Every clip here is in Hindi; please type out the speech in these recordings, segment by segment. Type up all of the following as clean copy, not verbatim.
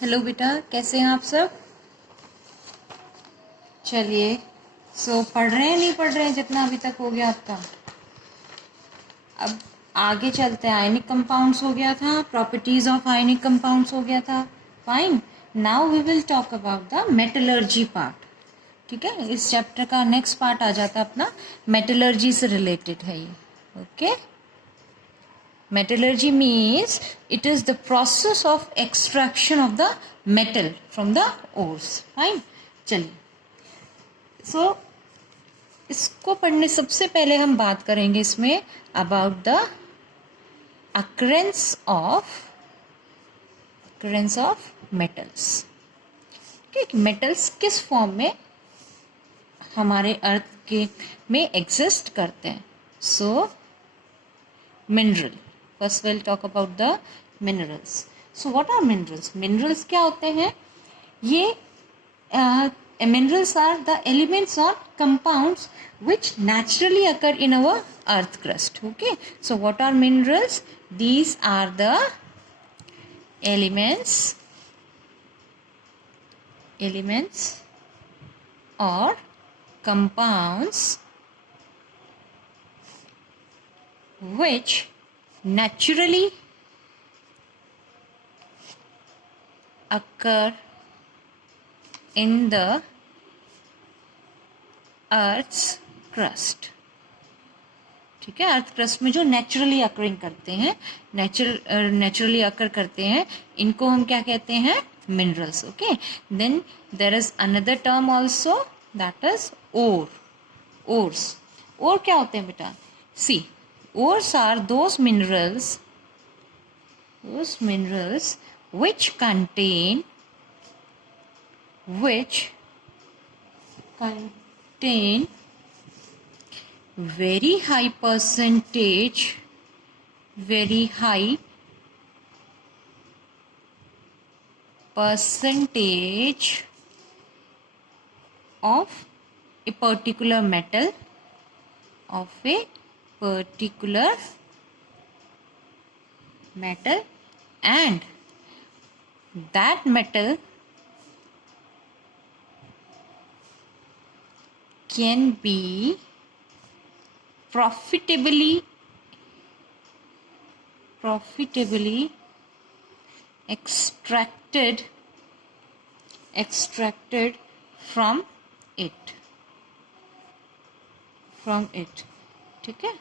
हेलो बेटा, कैसे हैं आप सब? चलिए, पढ़ रहे हैं नहीं पढ़ रहे हैं जितना अभी तक हो गया आपका? अब आगे चलते हैं। आयनिक कंपाउंड्स हो गया था, प्रॉपर्टीज ऑफ आयनिक कंपाउंड्स हो गया था। Fine, now we will talk about the metallurgy part. ठीक है, इस चैप्टर का नेक्स्ट पार्ट आ जाता है अपना, मेटलर्जी से रिलेटेड है ये। Okay, metallurgy means it is the process of extraction of the metal from the ores. fine, चलिए, इसको पढ़ने सबसे पहले हम बात करेंगे इसमें about the occurrence of metals. Metals किस फॉर्म में हमारे अर्थ के में एग्जिस्ट करते हैं? Mineral, first we'll talk about the minerals. So what are minerals? Minerals क्या होते हैं? ये minerals are the elements or compounds which naturally occur in our earth crust. Okay, so what are minerals? These are the elements or compounds which naturally occur in the earth's crust. ठीक है, अर्थ क्रस्ट में जो नेचुरली अकरिंग करते हैं, नेचुरली अकर करते हैं, इनको हम क्या कहते हैं? Minerals. Okay, then there is another term also, that is ore. Ores. Ore क्या होते हैं बेटा? सी, ores are those minerals which contain very high percentage of a particular metal, and that metal can be profitably extracted from it. ठीक है,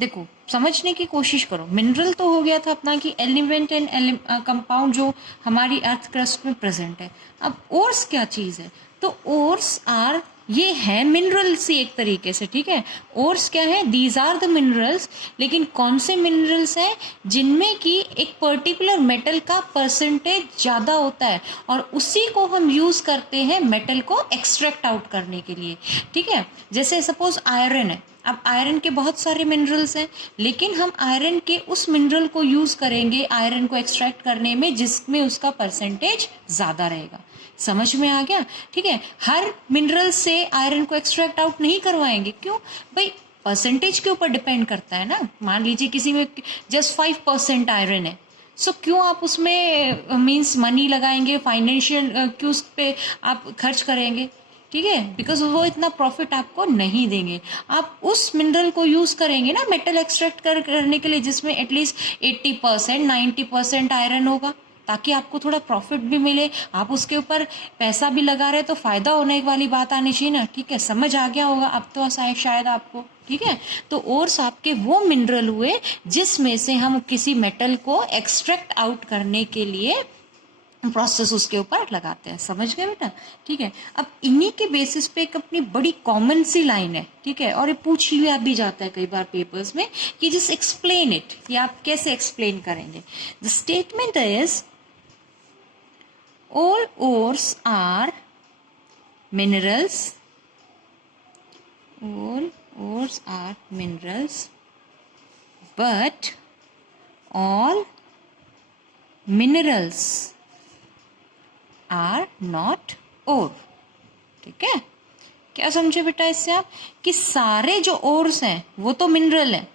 देखो समझने की कोशिश करो. मिनरल तो हो गया था अपना कि एलिमेंट एंड कंपाउंड जो हमारी अर्थ क्रस्ट में प्रेजेंट है. अब ओर्स क्या चीज है? तो ओर्स आर, ये है मिनरल्स ही एक तरीके से. ठीक है, ओर्स क्या है? These are the minerals. लेकिन कौन से मिनरल्स हैं? जिनमें कि एक पर्टिकुलर मेटल का परसेंटेज ज़्यादा होता है और उसी को हम यूज़ करते हैं मेटल को एक्सट्रैक्ट आउट करने के लिए. ठीक है, जैसे सपोज आयरन है. अब आयरन के बहुत सारे मिनरल्स हैं, लेकिन हम आयरन के उस मिनरल को यूज़ करेंगे आयरन को एक्सट्रैक्ट करने में जिसमें उसका परसेंटेज ज़्यादा रहेगा. समझ में आ गया? ठीक है, हर मिनरल से आयरन को एक्सट्रैक्ट आउट नहीं करवाएंगे. क्यों भाई? परसेंटेज के ऊपर डिपेंड करता है ना. मान लीजिए किसी में जस्ट 5% आयरन है, सो क्यों आप उसमें मीन्स मनी लगाएंगे, फाइनेंशियल क्यों उस पे आप खर्च करेंगे? ठीक है, बिकॉज वो इतना प्रॉफिट आपको नहीं देंगे. आप उस मिनरल को यूज करेंगे ना मेटल एक्सट्रैक्ट करने के लिए जिसमें एटलीस्ट 80% 90% आयरन होगा, ताकि आपको थोड़ा प्रॉफिट भी मिले. आप उसके ऊपर पैसा भी लगा रहे तो फायदा होने वाली बात आनी चाहिए ना. ठीक है, समझ आ गया होगा अब तो शायद आपको. ठीक है, तो ओर्स आपके वो मिनरल हुए जिसमें से हम किसी मेटल को एक्सट्रैक्ट आउट करने के लिए प्रोसेस उसके ऊपर लगाते हैं. समझ गए बेटा? ठीक है, अब इन्हीं के बेसिस पे एक अपनी बड़ी कॉमन सी लाइन है. ठीक है, और ये पूछ लिया भी जाता है कई बार पेपर्स में कि जस्ट एक्सप्लेन इट, या आप कैसे एक्सप्लेन करेंगे. The statement is all ores are minerals. All ores are minerals, but all minerals are not ore. ठीक है, क्या समझे बेटा इससे आप? कि सारे जो ओर्स हैं वो तो मिनरल हैं.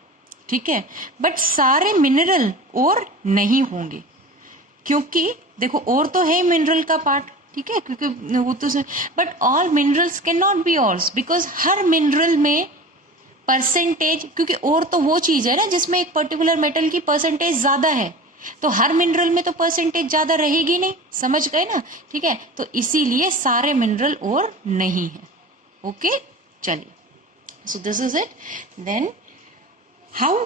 ठीक है, बट सारे मिनरल और नहीं होंगे. क्योंकि देखो और तो है मिनरल का पार्ट, ठीक है, क्योंकि वो तो, but all minerals can not be ores, because हर मिनरल में परसेंटेज, क्योंकि और तो वो चीज है ना जिसमें एक पर्टिकुलर मेटल की परसेंटेज ज्यादा है, तो हर मिनरल में तो परसेंटेज ज्यादा रहेगी नहीं, समझ गए ना, ठीक है, तो इसीलिए सारे मिनरल और नहीं है। ओके, चलिए, so this is it. Then how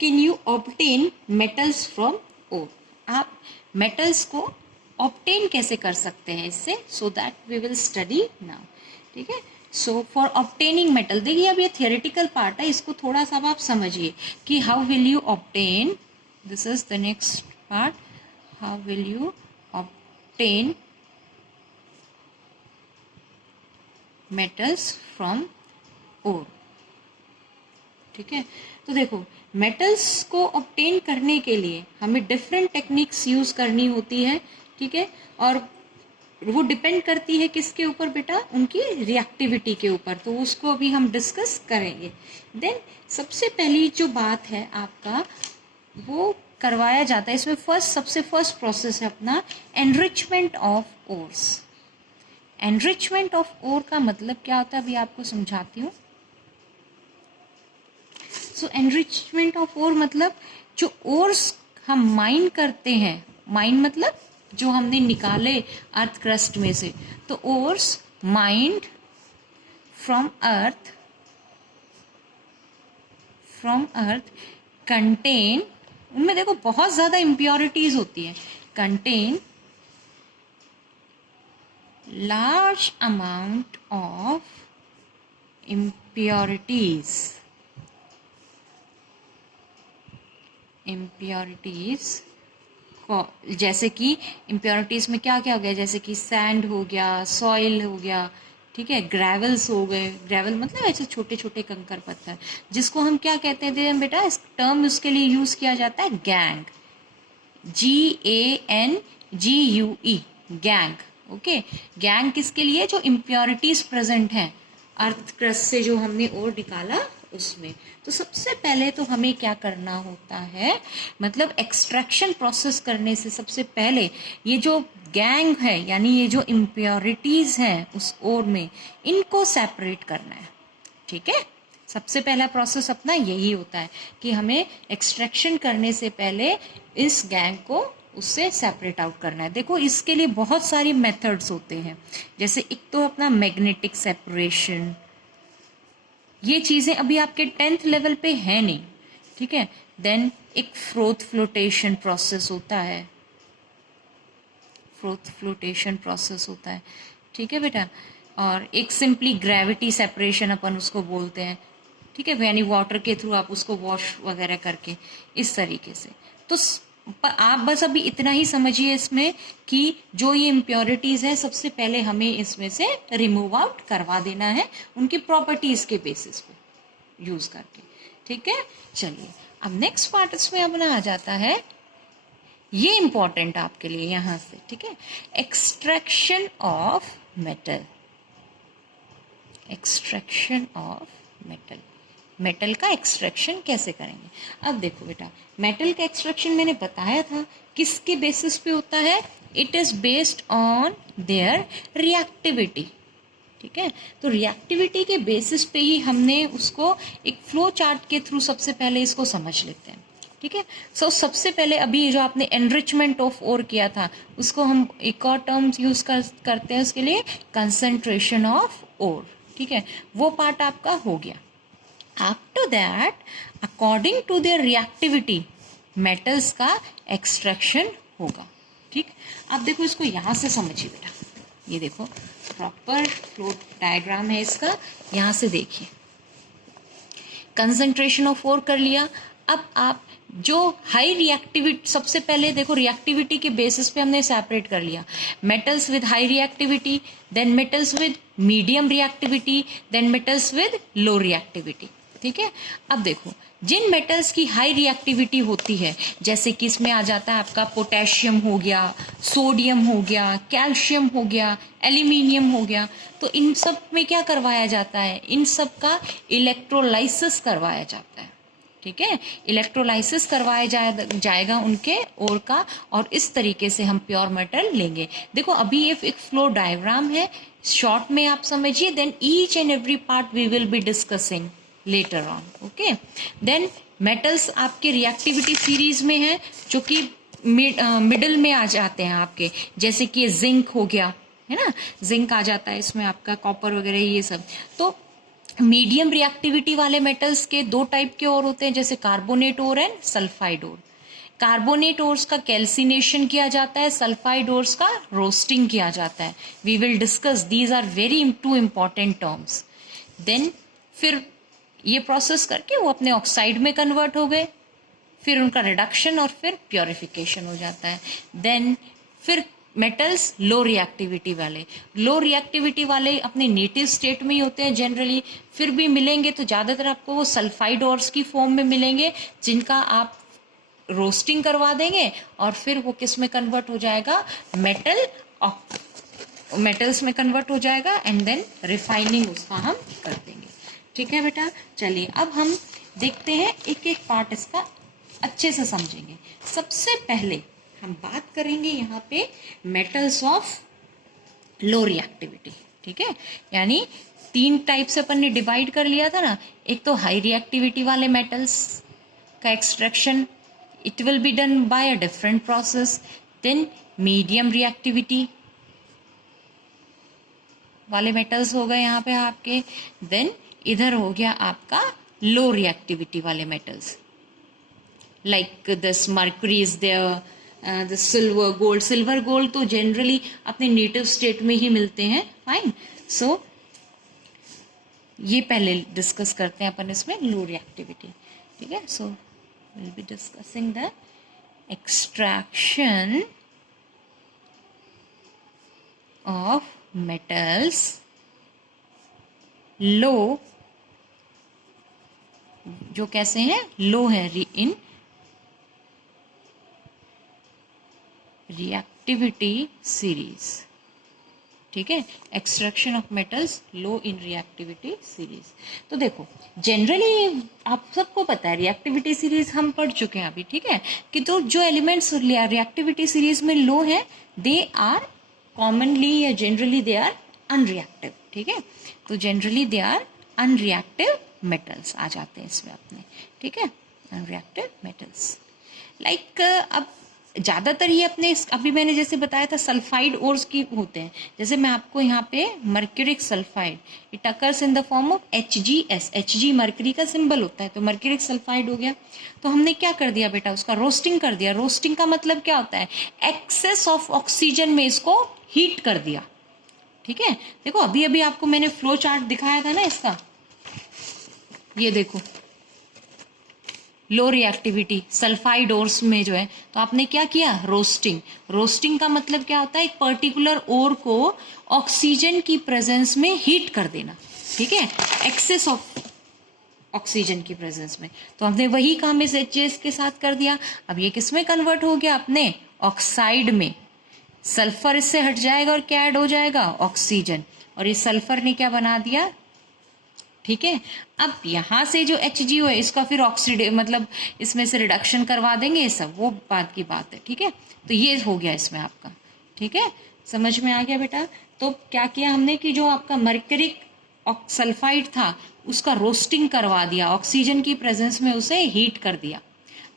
can you obtain metals from ore, आप मेटल्स को ऑब्टेन कैसे कर सकते हैं इससे, so that we will study now, ठीक है। सो फॉर ऑब्टेनिंग मेटल, देखिए अब ये थियोरेटिकल पार्ट है, इसको थोड़ा सा आप समझिए कि how will you obtain, this is the next part, how will you obtain metals from ore, ठीक है। तो देखो मेटल्स को ऑब्टेन करने के लिए हमें डिफरेंट टेक्निक्स यूज करनी होती है, ठीक है, और वो डिपेंड करती है किसके ऊपर बेटा, उनकी रिएक्टिविटी के ऊपर, तो उसको अभी हम डिस्कस करेंगे। देन सबसे पहली जो बात है आपका, वो करवाया जाता है इसमें सबसे फर्स्ट प्रोसेस है अपना enrichment of ores. Enrichment of ore का मतलब क्या होता है, अभी आपको समझाती हूँ। सो एनरिचमेंट ऑफ ओर मतलब जो ओर्स हम माइन करते हैं, माइन मतलब जो हमने निकाले अर्थ क्रस्ट में से, तो ores mind from earth contain, उनमें देखो बहुत ज्यादा इम्प्योरिटीज होती है, contain large amount of impurities जैसे कि इम्प्योरिटीज में क्या क्या हो गया, जैसे कि सैंड हो गया, सॉइल हो गया, ठीक है, ग्रेवल्स हो गए, ग्रेवल मतलब ऐसे छोटे छोटे कंकर पत्थर, जिसको हम क्या कहते हैं बेटा, इस टर्म उसके लिए यूज किया जाता है gang, GANGUE, gang. Okay, gang किसके लिए, जो इम्प्योरिटीज प्रेजेंट हैं अर्थ क्रस्ट से जो हमने और निकाला उसमें। तो सबसे पहले तो हमें क्या करना होता है, मतलब एक्सट्रैक्शन प्रोसेस करने से सबसे पहले ये जो गैंग है, यानी ये जो इम्प्योरिटीज हैं उस ओर में, इनको सेपरेट करना है, ठीक है। सबसे पहला प्रोसेस अपना यही होता है कि हमें एक्सट्रैक्शन करने से पहले इस गैंग को उससे सेपरेट आउट करना है। देखो इसके लिए बहुत सारी मेथड्स होते हैं, जैसे एक तो अपना मैग्नेटिक सेपरेशन, ये चीजें अभी आपके 10th लेवल पे है नहीं, ठीक है। देन एक फ्रोथ फ्लोटेशन प्रोसेस होता है, ठीक है बेटा, और एक सिंपली ग्रेविटी सेपरेशन अपन उसको बोलते हैं, ठीक है, यानी वाटर के थ्रू आप उसको वॉश वगैरह करके, इस तरीके से। तो आप बस अभी इतना ही समझिए इसमें कि जो ये इम्प्योरिटीज है सबसे पहले हमें इसमें से रिमूव आउट करवा देना है, उनकी प्रॉपर्टीज के बेसिस पे यूज करके, ठीक है। चलिए अब नेक्स्ट पार्ट इसमें अपना आ जाता है, ये इंपॉर्टेंट आपके लिए यहां से, ठीक है, extraction of metal. Extraction of metal, metal का एक्सट्रैक्शन कैसे करेंगे। अब देखो बेटा, मेटल का एक्सट्रैक्शन मैंने बताया था किसके बेसिस पे होता है, it is based on their reactivity, ठीक है। तो रिएक्टिविटी के बेसिस पे ही हमने उसको एक फ्लो चार्ट के थ्रू सबसे पहले इसको समझ लेते हैं, ठीक है। सो सबसे पहले अभी जो आपने एनरिचमेंट ऑफ ओर किया था उसको हम एक और टर्म्स यूज करते हैं उसके लिए, कंसंट्रेशन ऑफ ओर, ठीक है, वो पार्ट आपका हो गया। After that, according to their reactivity, metals का extraction होगा, ठीक। अब देखो इसको यहां से समझिए बेटा, ये देखो प्रॉपर फ्लो डायग्राम है इसका, यहां से देखिए, कंसंट्रेशन ऑफ ओर कर लिया। अब आप जो हाई रिएक्टिविटी, सबसे पहले देखो रिएक्टिविटी के बेसिस पे हमने सेपरेट कर लिया, metals with high reactivity, then metals with medium reactivity, then metals with low reactivity, ठीक है। अब देखो जिन मेटल्स की हाई रिएक्टिविटी होती है, जैसे कि इसमें आ जाता है आपका पोटेशियम हो गया, सोडियम हो गया, कैल्शियम हो गया, एल्यूमिनियम हो गया, तो इन सब में क्या करवाया जाता है, इन सब का इलेक्ट्रोलाइसिस करवाया जाता है, ठीक है, इलेक्ट्रोलाइसिस करवाया जाएगा उनके ओर का, और इस तरीके से हम प्योर मेटल लेंगे। देखो अभी ये एक फ्लो डायग्राम है, शॉर्ट में आप समझिए, then each and every part we will be discussing later on. Okay, then metals आपके रिएक्टिविटी सीरीज में है, जो कि मिडल में आ जाते हैं आपके, जैसे कि जिंक हो गया, है ना, जिंक आ जाता है इसमें आपका, कॉपर वगैरह ये सब। तो मीडियम रिएक्टिविटी वाले मेटल्स के दो टाइप के और होते हैं, जैसे carbonate ore and sulphide ore. Carbonate ores का कैल्सिनेशन किया जाता है, सल्फाइड ओर्स का रोस्टिंग किया जाता है। We will discuss, these are very too important terms. Then फिर ये प्रोसेस करके वो अपने ऑक्साइड में कन्वर्ट हो गए, फिर उनका रिडक्शन और फिर प्योरिफिकेशन हो जाता है। देन फिर मेटल्स लो रिएक्टिविटी वाले अपने नेटिव स्टेट में ही होते हैं जनरली, फिर भी मिलेंगे तो ज़्यादातर आपको वो सल्फाइड ओर्स की फॉर्म में मिलेंगे, जिनका आप रोस्टिंग करवा देंगे और फिर वो किस में कन्वर्ट हो जाएगा, मेटल्स में कन्वर्ट हो जाएगा, एंड देन रिफाइनिंग उसका हम कर देंगे। ठीक है बेटा, चलिए अब हम देखते हैं एक एक पार्ट इसका अच्छे से समझेंगे। सबसे पहले हम बात करेंगे यहाँ पे मेटल्स ऑफ लो रिएक्टिविटी। ठीक है, यानी 3 टाइप से अपन ने डिवाइड कर लिया था ना। एक तो हाई रिएक्टिविटी वाले मेटल्स का extraction, it will be done by a different process. Then medium reactivity वाले मेटल्स हो गए यहाँ पे आपके। देन इधर हो गया आपका लो रिएक्टिविटी वाले metals, like this mercury is there, the silver gold तो जनरली अपने नेटिव स्टेट में ही मिलते हैं। फाइन, सो ये पहले डिस्कस करते हैं अपन इसमें लो रिएक्टिविटी। ठीक है, so will be discussing the extraction of metals low, जो कैसे हैं, लो है इन रिएक्टिविटी सीरीज। ठीक है, extraction of metals low in reactivity series. तो देखो जनरली आप सबको पता है रिएक्टिविटी सीरीज हम पढ़ चुके हैं अभी। ठीक है, कि तो जो एलिमेंट्स रिएक्टिविटी सीरीज में लो है, दे आर कॉमनली या जनरली दे आर अनरिएक्टिव। ठीक है, तो generally they are unreactive metals आ जाते हैं इसमें अपने। ठीक है, अनरिएक्टिव मेटल्स लाइक अब ज़्यादातर ये अपने अभी मैंने जैसे बताया था सल्फाइड ओर्स की होते हैं। जैसे मैं आपको यहाँ पे mercuric sulphide, it occurs in the form of HgS। Hg mercury का सिंबल होता है, तो मर्क्यूरिक सल्फाइड हो गया। तो हमने क्या कर दिया बेटा, उसका रोस्टिंग कर दिया। रोस्टिंग का मतलब क्या होता है, एक्सेस ऑफ ऑक्सीजन में इसको हीट कर दिया। ठीक है, देखो अभी अभी आपको मैंने फ्लो चार्ट दिखाया था ना इसका, ये देखो लो रिएक्टिविटी सल्फाइड ओर्स में जो है, तो आपने क्या किया, रोस्टिंग। रोस्टिंग का मतलब क्या होता है, एक पर्टिकुलर ओर को ऑक्सीजन की प्रेजेंस में हीट कर देना। ठीक है, एक्सेस ऑफ ऑक्सीजन की प्रेजेंस में। तो हमने वही काम इस HgS के साथ कर दिया। अब ये किस में कन्वर्ट हो गया, अपने ऑक्साइड में। सल्फर इससे हट जाएगा और क्या ऐड हो जाएगा, ऑक्सीजन, और इस सल्फर ने क्या बना दिया। ठीक है, अब यहाँ से जो HgO है इसका फिर मतलब इसमें से रिडक्शन करवा देंगे, ये सब वो बात की बात है। ठीक है, तो ये हो गया इसमें आपका। ठीक है, समझ में आ गया बेटा। तो क्या किया हमने कि जो आपका मर्क्यूरिक सल्फाइड था उसका रोस्टिंग करवा दिया, ऑक्सीजन की प्रेजेंस में उसे हीट कर दिया,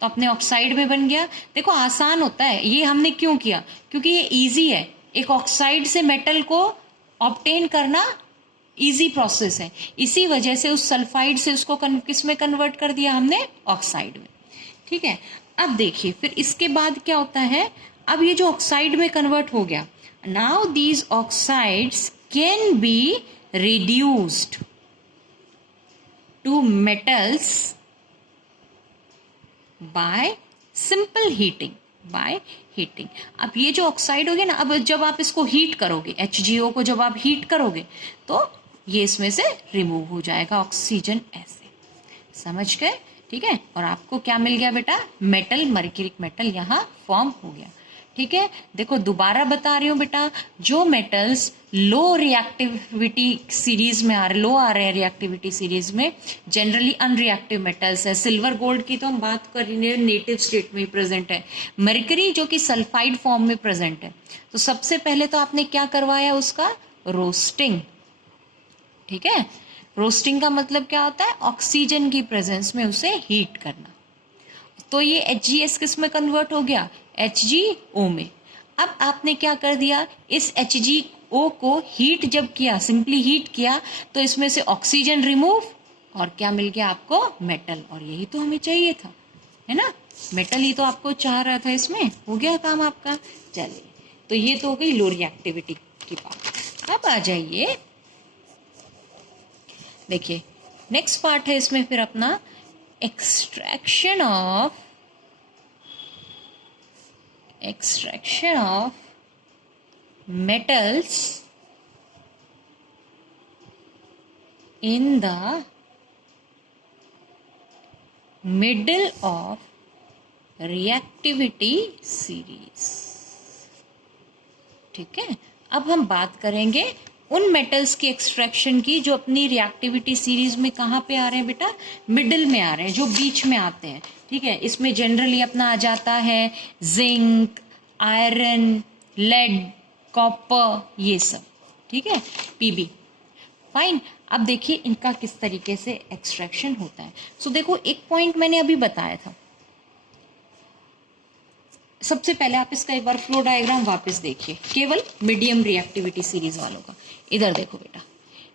तो अपने ऑक्साइड में बन गया। देखो आसान होता है ये, हमने क्यों किया, क्योंकि ये ईजी है। एक ऑक्साइड से मेटल को ऑब्टेन करना इजी प्रोसेस है, इसी वजह से उस सल्फाइड से उसको किस में कन्वर्ट कर दिया हमने, ऑक्साइड में। ठीक है, अब देखिए फिर इसके बाद क्या होता है, अब ये जो ऑक्साइड में कन्वर्ट हो गया, now these oxides can be reduced to metals by simple heating, by heating. अब ये जो ऑक्साइड हो गया ना, अब जब आप इसको हीट करोगे, HgO को जब आप हीट करोगे तो ये इसमें से रिमूव हो जाएगा ऑक्सीजन, ऐसे समझ गए। ठीक है, और आपको क्या मिल गया बेटा, मेटल, मर्क्यूरिक मेटल यहाँ फॉर्म हो गया। ठीक है, देखो दोबारा बता रही हूँ बेटा, जो मेटल्स लो रिएक्टिविटी सीरीज में लो आ रहे हैं रिएक्टिविटी सीरीज में, जनरली अनरिएक्टिव मेटल्स है। सिल्वर गोल्ड की तो हम बात कर रहे हैं, नेटिव स्टेट में प्रेजेंट है। मरकरी जो कि सल्फाइड फॉर्म में प्रेजेंट है। तो सबसे पहले तो आपने क्या करवाया, उसका रोस्टिंग। ठीक है, रोस्टिंग का मतलब क्या होता है, ऑक्सीजन की प्रेजेंस में उसे हीट करना। तो ये HgS किस में कन्वर्ट हो गया, HgO में। अब आपने क्या कर दिया, इस HgO को हीट जब किया, सिंपली हीट किया, तो इसमें से ऑक्सीजन रिमूव और क्या मिल गया आपको, मेटल। और यही तो हमें चाहिए था, है ना, मेटल ही तो आपको चाह रहा था, इसमें हो गया काम आपका। चलिए, तो ये तो हो गई लो रिएक्टिविटी की बात। अब आ जाइए, देखिए नेक्स्ट पार्ट है इसमें फिर अपना extraction of metals in the middle of reactivity series। ठीक है, अब हम बात करेंगे उन मेटल्स की एक्सट्रैक्शन की जो अपनी रिएक्टिविटी सीरीज में कहाँ पे आ रहे हैं बेटा, मिडिल में आ रहे हैं, जो बीच में आते हैं। ठीक है, इसमें जनरली अपना आ जाता है जिंक, आयरन, लेड, कॉपर, ये सब। ठीक है, पीबी, फाइन। अब देखिए इनका किस तरीके से एक्सट्रैक्शन होता है। सो देखो, एक पॉइंट मैंने अभी बताया था। सबसे पहले आप इसका एक बार फ्लो डायग्राम वापस देखिए, केवल मीडियम रिएक्टिविटी सीरीज वालों का। इधर देखो बेटा,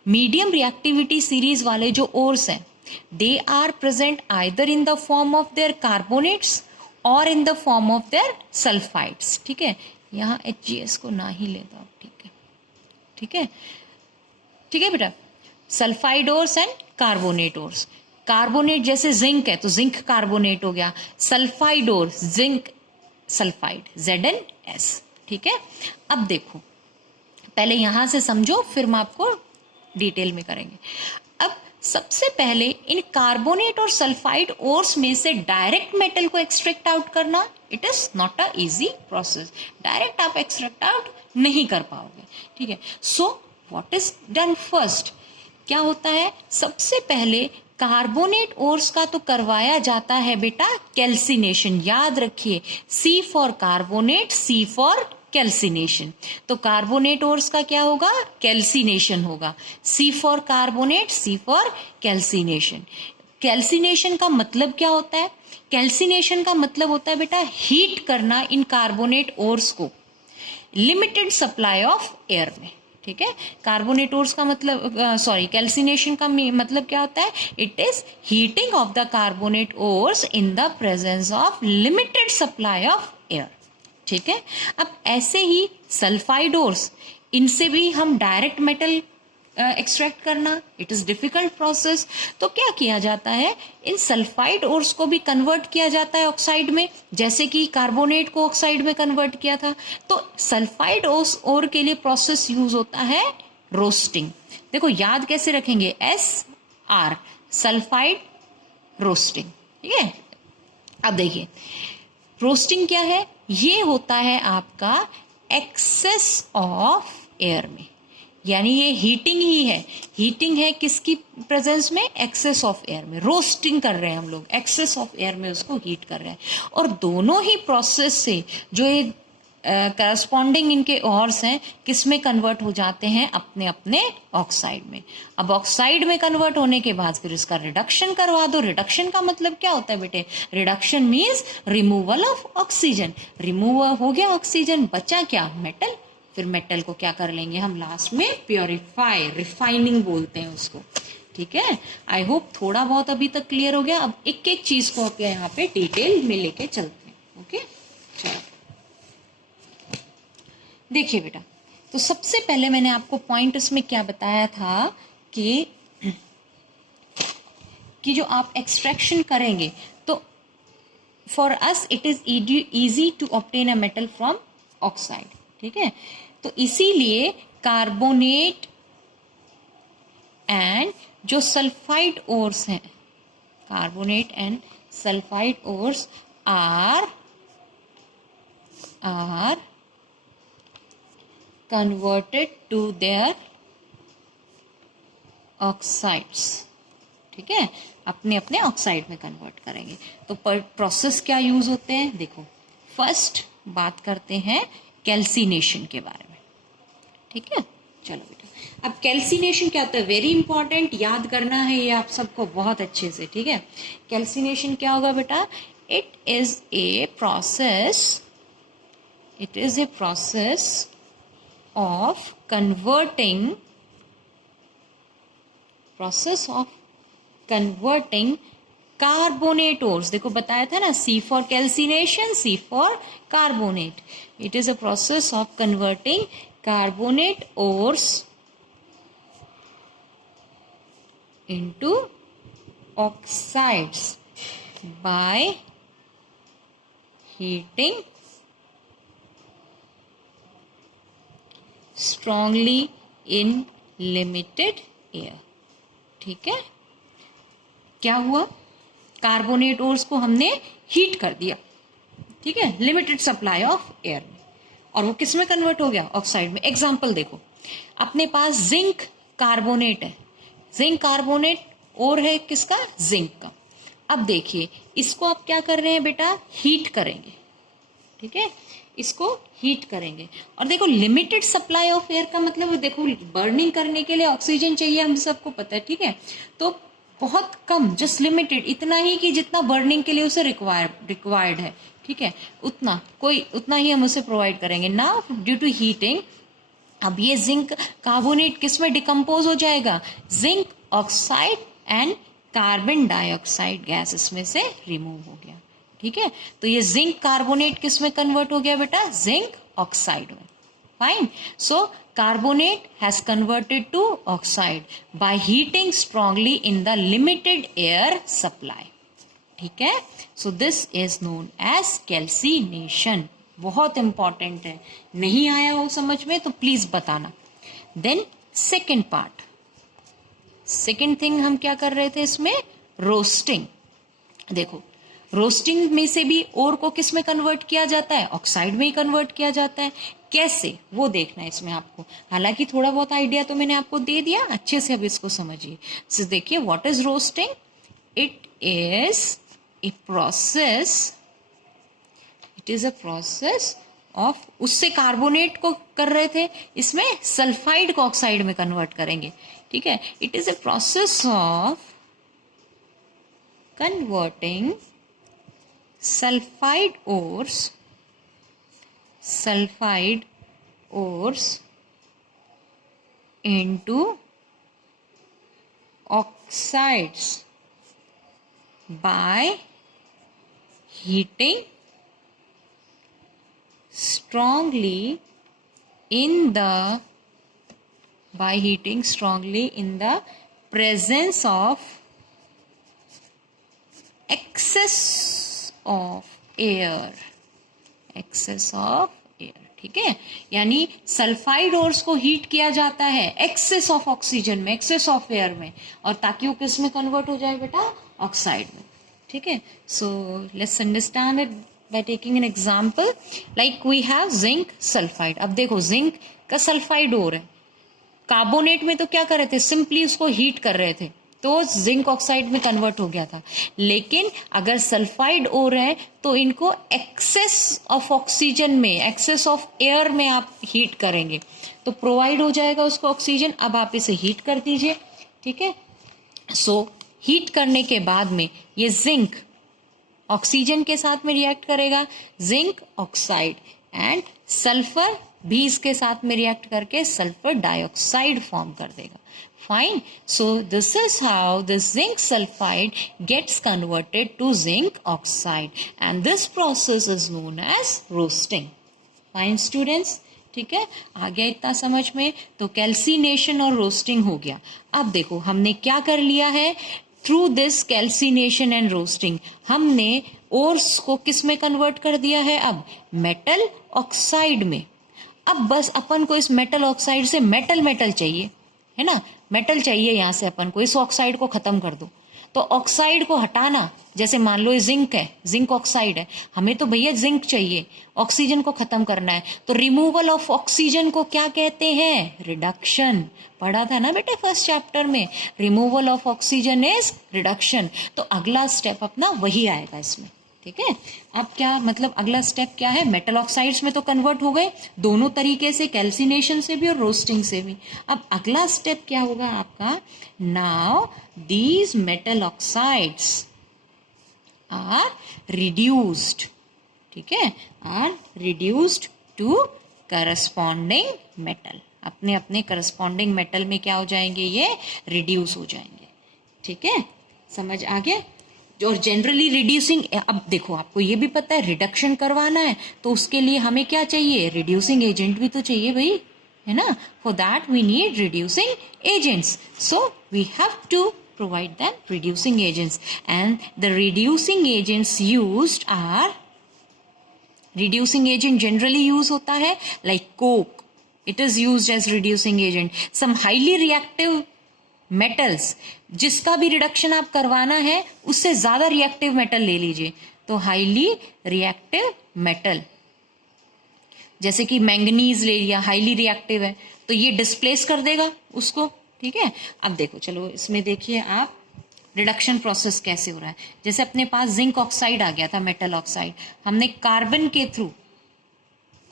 मीडियम रिएक्टिविटी सीरीज वाले जो ओर्स हैं, they are present either in the form of their carbonates और in the form of their sulphides. ठीक है, यहाँ HgS को ना ही लेता हूं। ठीक है, ठीक है, ठीक है बेटा, sulphide ores and carbonate ores. Carbonate जैसे जिंक है तो जिंक कार्बोनेट हो गया, sulphide ores zinc sulphide, ZnS। ठीक है, अब देखो, पहले यहां से समझो, फिर हम आपको डिटेल में करेंगे। अब सबसे पहले इन कार्बोनेट और सल्फाइड ओर्स में से डायरेक्ट मेटल को एक्सट्रैक्ट आउट करना, it is not a easy process. Direct आप एक्सट्रैक्ट आउट नहीं कर पाओगे। ठीक है, so what is done first, क्या होता है, सबसे पहले कार्बोनेट ओर्स का तो करवाया जाता है बेटा कैल्सिनेशन। याद रखिए, C for carbonate, C for calcination. तो कार्बोनेट ओर्स का क्या होगा, कैल्सिनेशन होगा। C for carbonate, C for calcination. Calcination का मतलब क्या होता है, कैल्सिनेशन का मतलब होता है बेटा हीट करना इन कार्बोनेट ओर्स को लिमिटेड सप्लाई ऑफ एयर में। ठीक है, कार्बोनेट ओर्स का मतलब कैल्सिनेशन का मतलब क्या होता है, it is heating of the carbonate ores in the presence of limited supply of air. ठीक है, अब ऐसे ही सल्फाइड ओर्स, इनसे भी हम डायरेक्ट मेटल एक्सट्रैक्ट करना, इट इज डिफिकल्ट प्रोसेस। तो क्या किया जाता है, इन सल्फाइड ओर्स को भी कन्वर्ट किया जाता है ऑक्साइड में, जैसे कि कार्बोनेट को ऑक्साइड में कन्वर्ट किया था। तो सल्फाइड ओर के लिए प्रोसेस यूज होता है रोस्टिंग। देखो याद कैसे रखेंगे, SR, सल्फाइड रोस्टिंग। ठीक है, अब देखिए रोस्टिंग क्या है, ये होता है आपका एक्सेस ऑफ एयर में, यानी ये हीटिंग ही है। हीटिंग है किसकी प्रेजेंस में, एक्सेस ऑफ एयर में। रोस्टिंग कर रहे हैं हम लोग, एक्सेस ऑफ एयर में उसको हीट कर रहे हैं। और दोनों ही प्रोसेस से जो ये करस्पॉन्डिंग इनके ओर्स हैं, किस में कन्वर्ट हो जाते हैं, अपने अपने ऑक्साइड में। अब ऑक्साइड में कन्वर्ट होने के बाद फिर इसका रिडक्शन करवा दो। रिडक्शन का मतलब क्या होता है बेटे, reduction means removal of oxygen. Remove हो गया ऑक्सीजन, बचा क्या, मेटल। फिर मेटल को क्या कर लेंगे हम लास्ट में, प्योरीफाई, रिफाइनिंग बोलते हैं उसको। ठीक है, आई होप थोड़ा बहुत अभी तक क्लियर हो गया। अब एक एक चीज को आप यहाँ पे डिटेल में लेके चलते हैं। ओके, चलो देखिए बेटा, तो सबसे पहले मैंने आपको पॉइंट इसमें क्या बताया था कि जो आप एक्सट्रैक्शन करेंगे तो for us it is easy to obtain a metal from oxide. ठीक है, तो इसीलिए कार्बोनेट एंड जो सल्फाइड ओर्स हैं, carbonate and sulphide ores are are converted to their oxides. ठीक है, अपने अपने ऑक्साइड में कन्वर्ट करेंगे. तो प्रोसेस क्या यूज होते हैं देखो. फर्स्ट बात करते हैं कैल्सिनेशन के बारे में. ठीक है, चलो बेटा. अब कैल्सिनेशन क्या होता है, वेरी इंपॉर्टेंट, याद करना है ये आप सबको बहुत अच्छे से. ठीक है, कैल्सिनेशन क्या होगा बेटा. It is a process of converting carbonate ores. देखो बताया था ना, C for calcination, C for carbonate. It is a process of converting carbonate ores into oxides by heating strongly in limited air. ठीक है, क्या हुआ, कार्बोनेट ओर्स को हमने हीट कर दिया. ठीक है, लिमिटेड सप्लाई ऑफ एयर में, और वो किस में कन्वर्ट हो गया, ऑक्साइड में. एग्जाम्पल देखो, अपने पास जिंक कार्बोनेट है. जिंक कार्बोनेट और है किसका, जिंक का. अब देखिए इसको आप क्या कर रहे हैं बेटा, हीट करेंगे. ठीक है, इसको हीट करेंगे. और देखो लिमिटेड सप्लाई ऑफ एयर का मतलब देखो, बर्निंग करने के लिए ऑक्सीजन चाहिए, हम सबको पता है. ठीक है, तो बहुत कम, जस्ट लिमिटेड, इतना ही कि जितना बर्निंग के लिए उसे रिक्वायर्ड है. ठीक है, उतना ही हम उसे प्रोवाइड करेंगे. नाउ ड्यू टू हीटिंग, अब ये जिंक कार्बोनेट किस में डिकम्पोज हो जाएगा, zinc oxide and carbon dioxide gas इसमें से रिमूव हो गया. ठीक है, तो ये जिंक कार्बोनेट किस में कन्वर्ट हो गया बेटा, जिंक ऑक्साइड में. Fine, so carbonate has converted to oxide by heating strongly in the limited air supply. ठीक है, so this is known as calcination. बहुत इंपॉर्टेंट है, नहीं आया हो समझ में तो प्लीज बताना. Then second part, second thing हम क्या कर रहे थे इसमें, रोस्टिंग. देखो रोस्टिंग में से भी ओर को किस में कन्वर्ट किया जाता है, ऑक्साइड में ही कन्वर्ट किया जाता है. कैसे वो देखना है इसमें आपको. हालांकि थोड़ा बहुत आइडिया तो मैंने आपको दे दिया, अच्छे से अब इसको समझिए. देखिए what is roasting. It is a process of, उससे कार्बोनेट को कर रहे थे, इसमें सल्फाइड को ऑक्साइड में कन्वर्ट करेंगे. ठीक है, it is a process of converting sulphide ores into oxides by heating strongly in the presence of excess of air. ठीक है, यानी सल्फाइड ओर्स को हीट किया जाता है एक्सेस ऑफ ऑक्सीजन में, एक्सेस ऑफ एयर में, और ताकि वो किस में कन्वर्ट हो जाए बेटा, ऑक्साइड में. ठीक है, so let's understand it by taking an example. Like we have zinc sulphide. अब देखो जिंक का सल्फाइड ओर है, कार्बोनेट में तो क्या कर रहे थे, सिंपली उसको हीट कर रहे थे तो जिंक ऑक्साइड में कन्वर्ट हो गया था. लेकिन अगर सल्फाइड ओर है तो इनको एक्सेस ऑफ ऑक्सीजन में, एक्सेस ऑफ एयर में आप हीट करेंगे तो प्रोवाइड हो जाएगा उसको ऑक्सीजन. अब आप इसे हीट कर दीजिए. ठीक है, सो हीट करने के बाद में ये जिंक ऑक्सीजन के साथ में रिएक्ट करेगा, जिंक ऑक्साइड, एंड सल्फर भी इसके साथ में रिएक्ट करके सल्फर डाइऑक्साइड फॉर्म कर देगा. Fine. So this is how the zinc sulfide gets converted to zinc oxide, and this process is known as roasting. Fine students. ठीक है, आ गया इतना समझ में. तो कैल्सिनेशन और रोस्टिंग हो गया. अब देखो हमने क्या कर लिया है, through this calcination and roasting हमने ओर्स को किस में कन्वर्ट कर दिया है, अब मेटल ऑक्साइड में. अब बस अपन को इस मेटल ऑक्साइड से मेटल चाहिए, है ना, मेटल चाहिए. यहां से अपन को इस ऑक्साइड को खत्म कर दो तो ऑक्साइड को हटाना, जैसे मान लो ये जिंक है, जिंक ऑक्साइड है, हमें तो भैया जिंक चाहिए, ऑक्सीजन को खत्म करना है, तो रिमूवल ऑफ ऑक्सीजन को क्या कहते हैं? रिडक्शन। पढ़ा था ना बेटे फर्स्ट चैप्टर में, removal of oxygen is reduction. तो अगला स्टेप अपना वही आएगा इसमें, ठीक है। अब क्या मतलब अगला स्टेप क्या है? मेटल ऑक्साइड्स में तो कन्वर्ट हो गए दोनों तरीके से, कैल्सिनेशन से भी और रोस्टिंग से भी। अब अगला स्टेप क्या होगा आपका? Now these metal oxides are reduced, ठीक है, are reduced to corresponding metal. अपने अपने करस्पॉन्डिंग मेटल में क्या हो जाएंगे? ये रिड्यूस हो जाएंगे, ठीक है, समझ आ गया। और जनरली रिड्यूसिंग, अब देखो आपको ये भी पता है रिडक्शन करवाना है तो उसके लिए हमें क्या चाहिए? रिड्यूसिंग एजेंट भी तो चाहिए भाई, है ना। For that we need reducing agents, so we have to provide them reducing agents, and the reducing agents used are, reducing agent generally use होता है like coke, it is used as reducing agent. Some highly reactive metals, जिसका भी रिडक्शन आप करवाना है उससे ज्यादा रिएक्टिव मेटल ले लीजिए, तो हाईली रिएक्टिव मेटल, जैसे कि मैंगनीज ले लिया, हाईली रिएक्टिव है तो ये डिस्प्लेस कर देगा उसको, ठीक है। अब देखो चलो इसमें देखिए आप रिडक्शन प्रोसेस कैसे हो रहा है। जैसे अपने पास जिंक ऑक्साइड आ गया था, मेटल ऑक्साइड, हमने कार्बन के थ्रू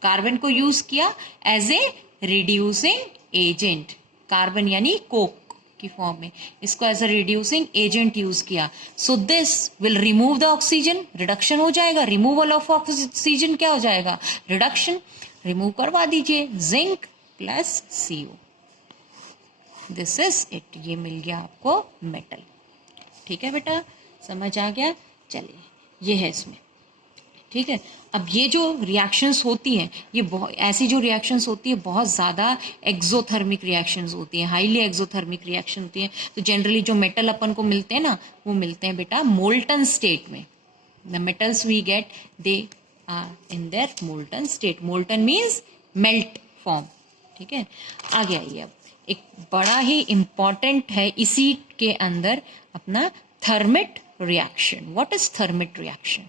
कार्बन को यूज किया as a reducing agent, carbon यानी कोक की फॉर्म में, इसको as a reducing agent use किया। So this will remove the oxygen, reduction हो जाएगा, रिमूवल ऑफ ऑक्सीजन क्या हो जाएगा? रिडक्शन। रिमूव करवा दीजिए, zinc plus CO, this is it, ये मिल गया आपको मेटल, ठीक है बेटा, समझ आ गया। चलिए ये है इसमें, ठीक है। अब ये जो रिएक्शंस होती हैं, ये बहुत ऐसी जो रिएक्शंस होती है बहुत ज़्यादा एक्सोथर्मिक रिएक्शंस होती हैं, हाईली एक्सोथर्मिक रिएक्शन होती हैं। तो जनरली जो मेटल अपन को मिलते हैं ना, वो मिलते हैं बेटा मोल्टन स्टेट में। The metals we get they are in their molten state, molten means melt form, ठीक है। आगे आइए, अब एक बड़ा ही इंपॉर्टेंट है इसी के अंदर अपना thermite reaction. What is thermite reaction?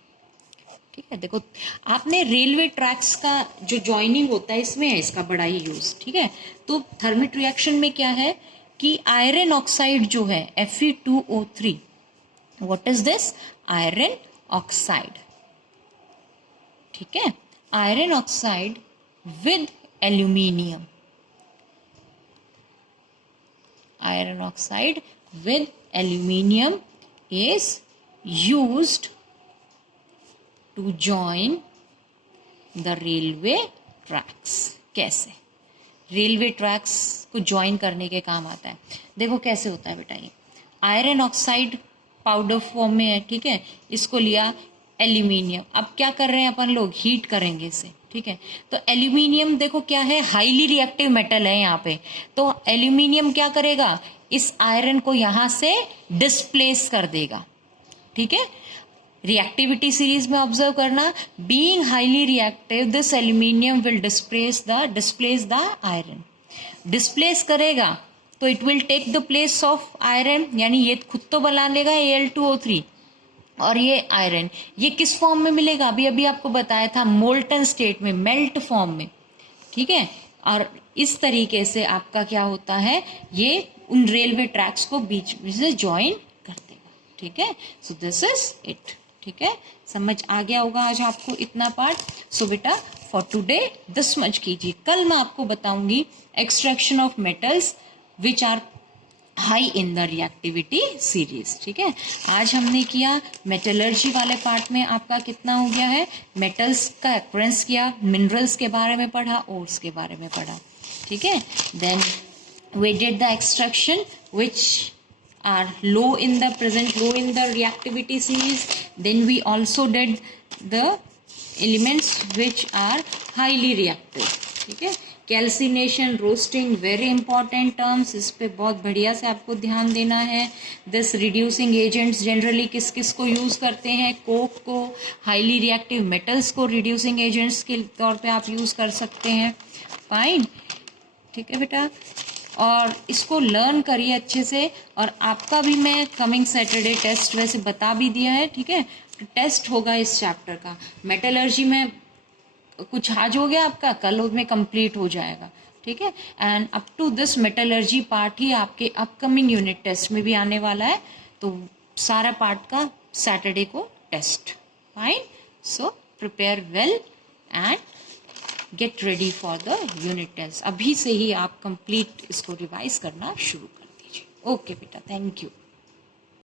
ठीक है, देखो आपने रेलवे ट्रैक्स का जो जॉइनिंग होता है इसमें है इसका बड़ा ही यूज, ठीक है। तो थर्मिट रिएक्शन में क्या है कि आयरन ऑक्साइड जो है Fe2O3, what is this? Iron oxide, ठीक है, iron oxide with aluminium, iron oxide with aluminium is used to join the railway tracks. कैसे? रेलवे ट्रैक्स को ज्वाइन करने के काम आता है। देखो कैसे होता है बेटा, ये आयरन ऑक्साइड पाउडर फॉर्म में है, ठीक है, इसको लिया एल्यूमिनियम, अब क्या कर रहे हैं अपन लोग? हीट करेंगे इसे, ठीक है। तो एल्यूमिनियम देखो क्या है, हाईली रिएक्टिव मेटल है यहाँ पे, तो एल्यूमिनियम क्या करेगा? इस आयरन को यहाँ से डिस्प्लेस कर देगा, ठीक है। रिएक्टिविटी सीरीज में ऑब्जर्व करना, being highly reactive this aluminium will displace the iron, displace करेगा तो it will take the place of iron, यानी ये खुद तो बना लेगा Al2O3, और ये आयरन ये किस फॉर्म में मिलेगा? अभी अभी आपको बताया था मोल्टन स्टेट में, मेल्ट फॉर्म में, ठीक है। और इस तरीके से आपका क्या होता है, ये उन रेलवे ट्रैक्स को बीच में से ज्वाइन कर देगा, ठीक है। सो दिस इज इट, ठीक है, समझ आ गया होगा आज आपको इतना पार्ट। सो बेटा फॉर टुडे दिस मच कीजिए, कल मैं आपको बताऊंगी extraction of metals which are high in the reactivity series, ठीक है। आज हमने किया मेटलर्जी वाले पार्ट में, आपका कितना हो गया है? मेटल्स का एक्सपीरियंस किया, मिनरल्स के बारे में पढ़ा, ओर्स के बारे में पढ़ा, ठीक है। Then we did the extraction which are low in the reactivity series. Then we also did the elements which are highly reactive. ठीक है, calcination, roasting, very important terms, इस पे बहुत बढ़िया से आपको ध्यान देना है. दिस रिड्यूसिंग एजेंट्स जनरली किस किस को यूज करते हैं? कोक को, हाईली रिएक्टिव मेटल्स को रिड्यूसिंग एजेंट्स के तौर पे आप यूज कर सकते हैं. फाइन, ठीक है बेटा. और इसको लर्न करिए अच्छे से। और आपका भी मैं कमिंग सैटरडे टेस्ट वैसे बता भी दिया है, ठीक है। टेस्ट होगा इस चैप्टर का, मेटलर्जी में कुछ आज हो गया आपका, कल में कंप्लीट हो जाएगा, ठीक है। And up to this metallurgy part ही आपके अपकमिंग यूनिट टेस्ट में भी आने वाला है, तो सारा पार्ट का सैटरडे को test. Fine, so prepare well and get ready for the unit test. अभी से ही आप कंप्लीट इसको रिवाइज करना शुरू कर दीजिए। ओके बेटा, थैंक यू।